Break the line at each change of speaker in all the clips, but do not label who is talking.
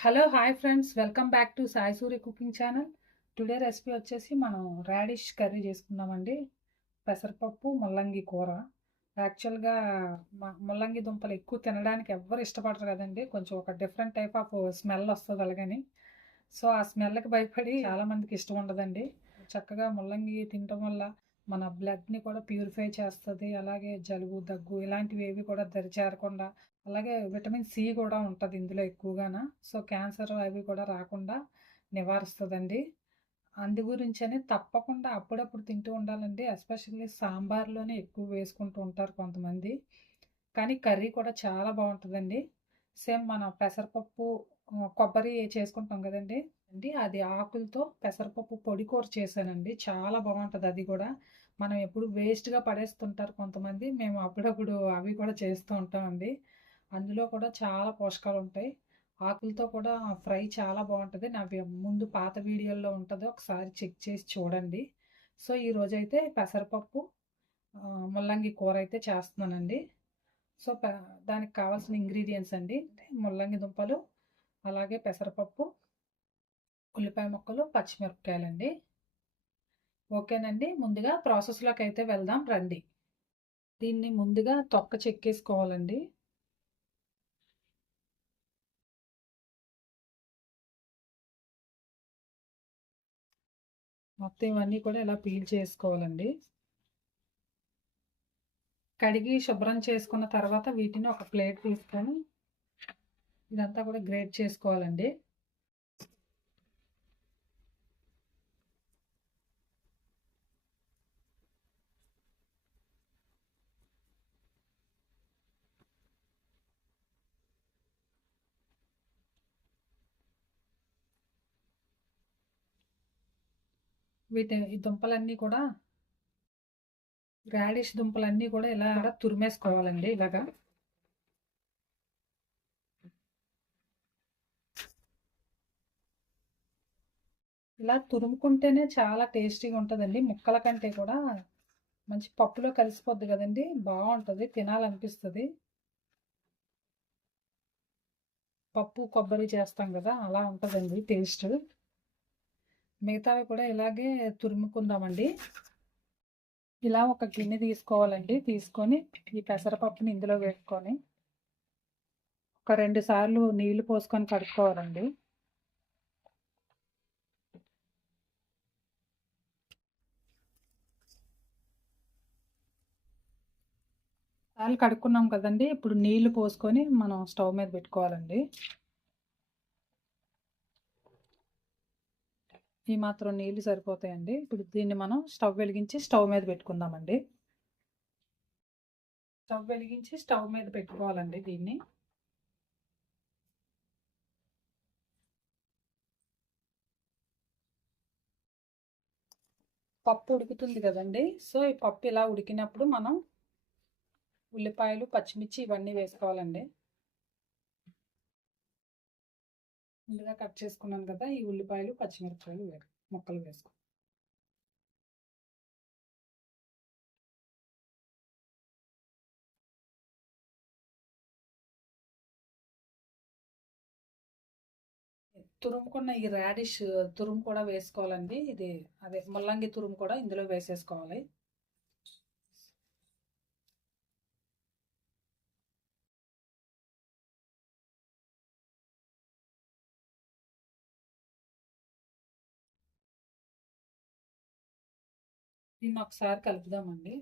Hello hi friends welcome back to Sai Surya cooking channel today recipe వచ్చేసి మనం radish curry చేసుకుందామండి పెసరపప్పు ముల్లంగి కూర. యాక్చువల్గా ముల్లంగి దుంపలు ఎక్కువ తినడానికి ఎవ్వరు ఇష్టపడరు కదండి. కొంచెం ఒక డిఫరెంట్ టైప్ ఆఫ్ స్మెల్ వస్తుంది అలాగని. సో ఆ స్మెల్కి భయపడి చాలా మందికి ఇష్టం ఉండదండి. చక్కగా ముల్లంగి తినటం వల్ల మన బ్లడ్ని కూడా ప్యూరిఫై చేస్తుంది. అలాగే జలుబు దగ్గు ఇలాంటివి ఏవి కూడా దరిచేరకుండా అలాగే విటమిన్ సి కూడా ఉంటుంది ఇందులో ఎక్కువగాన. సో క్యాన్సర్ అవి కూడా రాకుండా నివారిస్తుందండి. అందు గురించని తప్పకుండా అప్పుడప్పుడు తింటూ ఉండాలండి. ఎస్పెషల్లీ సాంబార్లోనే ఎక్కువ వేసుకుంటూ ఉంటారు కొంతమంది. కానీ కర్రీ కూడా చాలా బాగుంటుందండి. సేమ్ మన పెసరపప్పు కొబ్బరి చేసుకుంటాం కదండి. అండి అది ఆకులతో పెసరపప్పు పొడి కూర చేశానండి. చాలా బాగుంటుంది అది కూడా. మనం ఎప్పుడు వేస్ట్గా పడేస్తుంటారు కొంతమంది. మేము అప్పుడప్పుడు అవి కూడా చేస్తూ ఉంటామండి. అందులో కూడా చాలా పోషకాలు ఉంటాయి. ఆకులతో కూడా ఫ్రై చాలా బాగుంటుంది. నా ముందు పాత వీడియోల్లో ఉంటుంది. ఒకసారి చెక్ చేసి చూడండి. సో ఈ రోజైతే పెసరపప్పు ముల్లంగి కూర అయితే చేస్తున్నానండి. సో దానికి కావాల్సిన ఇంగ్రీడియంట్స్ అండి. ముల్లంగి దుంపలు అలాగే పెసరపప్పు ఉల్లిపాయ ముక్కలు పచ్చిమిరపకాయలండి. ఓకేనండి. ముందుగా ప్రాసెస్లోకి అయితే వెళ్దాం రండి. దీన్ని ముందుగా తొక్క చెక్కేసుకోవాలండి. మొత్తం ఇవన్నీ కూడా ఇలా పీల్ చేసుకోవాలండి. కడిగి శుభ్రం చేసుకున్న తర్వాత వీటిని ఒక ప్లేట్ తీసుకొని ఇదంతా కూడా గ్రేట్ చేసుకోవాలండి. వీటి ఈ దుంపలన్నీ కూడా రాడిష్ దుంపలన్నీ కూడా ఇలా తురిమేసుకోవాలండి ఇలాగా. ఇలా తురుముకుంటేనే చాలా టేస్టీగా ఉంటుందండి. ముక్కల కంటే కూడా మంచి పప్పులో కలిసిపోద్ది కదండి. బాగుంటుంది తినాలనిపిస్తుంది. పప్పు కొబ్బరి చేస్తాం కదా అలా ఉంటుందండి టేస్ట్. మిగతావి కూడా ఇలాగే తురుముకుందామండి. ఇలా ఒక గిన్నె తీసుకోవాలండి. తీసుకొని ఈ పెసరపప్పుని ఇందులో వేసుకొని ఒక రెండు సార్లు నీళ్ళు పోసుకొని కడుక్కోవాలండి. సార్లు కడుక్కున్నాం కదండి. ఇప్పుడు నీళ్ళు పోసుకొని మనం స్టవ్ మీద పెట్టుకోవాలండి. ఈ మాత్రం నీళ్ళు సరిపోతాయండి. ఇప్పుడు దీన్ని మనం స్టవ్ వెలిగించి స్టవ్ మీద పెట్టుకుందామండి. స్టవ్ వెలిగించి స్టవ్ మీద పెట్టుకోవాలండి దీన్ని. పప్పు ఉడుకుతుంది కదండి. సో ఈ పప్పు ఇలా ఉడికినప్పుడు మనం ఉల్లిపాయలు పచ్చిమిర్చి ఇవన్నీ వేసుకోవాలండి. ముందుగా కట్ చేసుకున్నాను కదా ఈ ఉల్లిపాయలు పచ్చిమిరపకాయలు వేరు ముక్కలు వేసుకో తురుముకున్న ఈ రాడిష్ తురుము కూడా వేసుకోవాలండి. ఇది అదే ముల్లంగి తురుము కూడా ఇందులో వేసేసుకోవాలి. దీన్ని ఒకసారి కలుపుదామండి.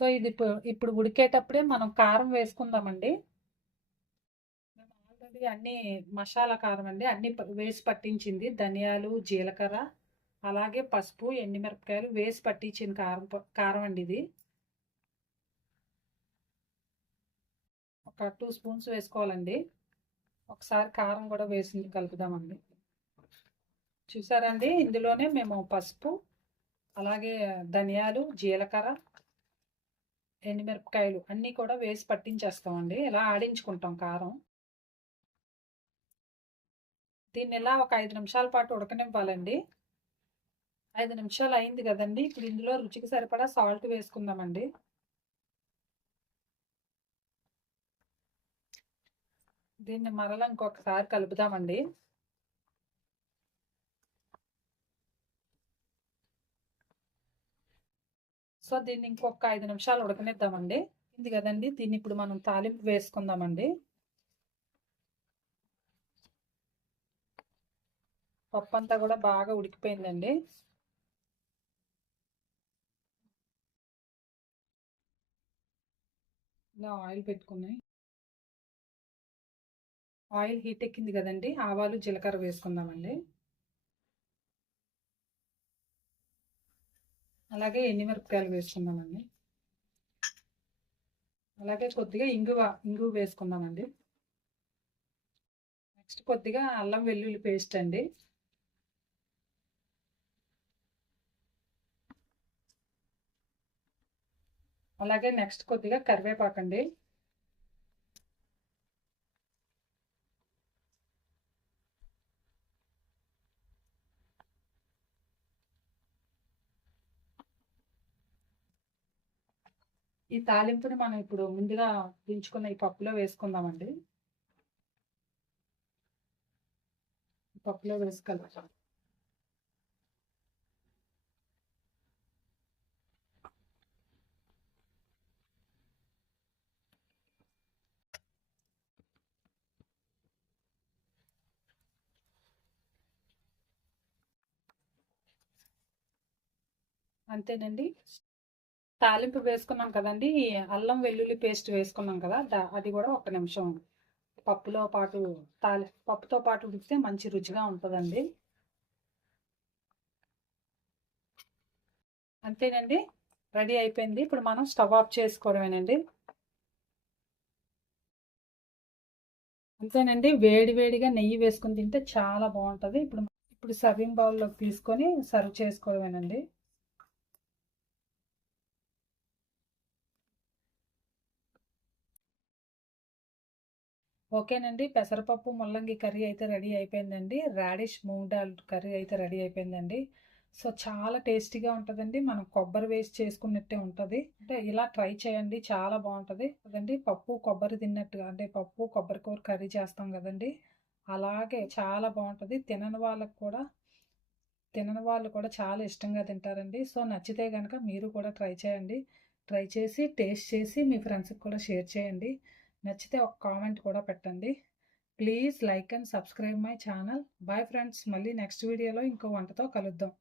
సో ఇది ఇప్పుడు ఉడికేటప్పుడే మనం కారం వేసుకుందామండి. మేము ఆల్రెడీ అన్ని మసాలా కారం అండి అన్ని వేసి పట్టించింది. ధనియాలు జీలకర్ర అలాగే పసుపు ఎండిమిరపకాయలు వేసి పట్టించిన కారం ప- కారం అండి ఇది. ఒక టూ స్పూన్స్ వేసుకోవాలండి. ఒకసారి కారం కూడా వేసి కలుపుదామండి. చూసారండి ఇందులోనే మేము పసుపు అలాగే ధనియాలు జీలకర్ర ఎండుమిరపకాయలు అన్నీ కూడా వేసి పట్టించేస్తామండి. ఇలా ఆడించుకుంటాం కారం. దీన్ని ఇలా ఒక ఐదు నిమిషాల పాటు ఉడకనివ్వాలండి. ఐదు నిమిషాలు అయింది కదండి. ఇప్పుడు ఇందులో రుచికి సరిపడా సాల్ట్ వేసుకుందామండి. దీన్ని మరలా ఇంకొకసారి కలుపుదామండి. సో దీన్ని ఇంకొక ఐదు నిమిషాలు ఉడకనిద్దామండి. ఇది కదండి దీన్ని ఇప్పుడు మనం తాలింపు వేసుకుందామండి. పప్పు అంతా కూడా బాగా ఉడికిపోయిందండి. ఇలా ఆయిల్ పెట్టుకున్నాయి. ఆయిల్ హీట్ ఎక్కింది కదండి ఆవాలు జీలకర్ర వేసుకుందామండి. అలాగే ఎండిమిరపకాయలు వేసుకుందామండి. అలాగే కొద్దిగా ఇంగువ ఇంగువ వేసుకుందామండి. నెక్స్ట్ కొద్దిగా అల్లం వెల్లుల్లి పేస్ట్ అండి. అలాగే నెక్స్ట్ కొద్దిగా కరివేపాకండి. ఈ తాలింపుని మనం ఇప్పుడు ముందుగా దించుకున్న ఈ పప్పులో వేసుకుందామండి. పప్పులో వేసుకెళ్తాం అంతేనండి. తాలింపు వేసుకున్నాం కదండి అల్లం వెల్లుల్లి పేస్ట్ వేసుకున్నాం కదా అది కూడా ఒక నిమిషం. పప్పులో పాటు తాలి పప్పుతో పాటు ఉడికితే మంచి రుచిగా ఉంటుందండి. అంతేనండి. రెడీ అయిపోయింది. ఇప్పుడు మనం స్టవ్ ఆఫ్ చేసుకోవడమేనండి. అంతేనండి. వేడి వేడిగా నెయ్యి వేసుకుని తింటే చాలా బాగుంటుంది. ఇప్పుడు ఇప్పుడు సర్వింగ్ బౌల్లోకి తీసుకొని సర్వ్ చేసుకోవడమేనండి. ఓకేనండి. పెసరపప్పు ముల్లంగి కర్రీ అయితే రెడీ అయిపోయిందండి. రాడిష్ మూంగ్ దాల్ కర్రీ అయితే రెడీ అయిపోయిందండి. సో చాలా టేస్టీగా ఉంటుందండి. మనం కొబ్బరి వేస్ట్ చేసుకున్నట్టే ఉంటుంది. అంటే ఇలా ట్రై చేయండి. చాలా బాగుంటుంది. అదండి పప్పు కొబ్బరి తిన్నట్టుగా అంటే పప్పు కొబ్బరి కూర కర్రీ చేస్తాం కదండి. అలాగే చాలా బాగుంటుంది. తినని వాళ్ళకు కూడా తినని వాళ్ళు కూడా చాలా ఇష్టంగా తింటారండి. సో నచ్చితే కనుక మీరు కూడా ట్రై చేయండి. ట్రై చేసి టేస్ట్ చేసి మీ ఫ్రెండ్స్కి కూడా షేర్ చేయండి. నచ్చితే ఒక కామెంట్ కూడా పెట్టండి. Please like and subscribe my channel. Bye friends. మళ్ళీ నెక్స్ట్ వీడియోలో ఇంకో వంటతో కలుద్దాం.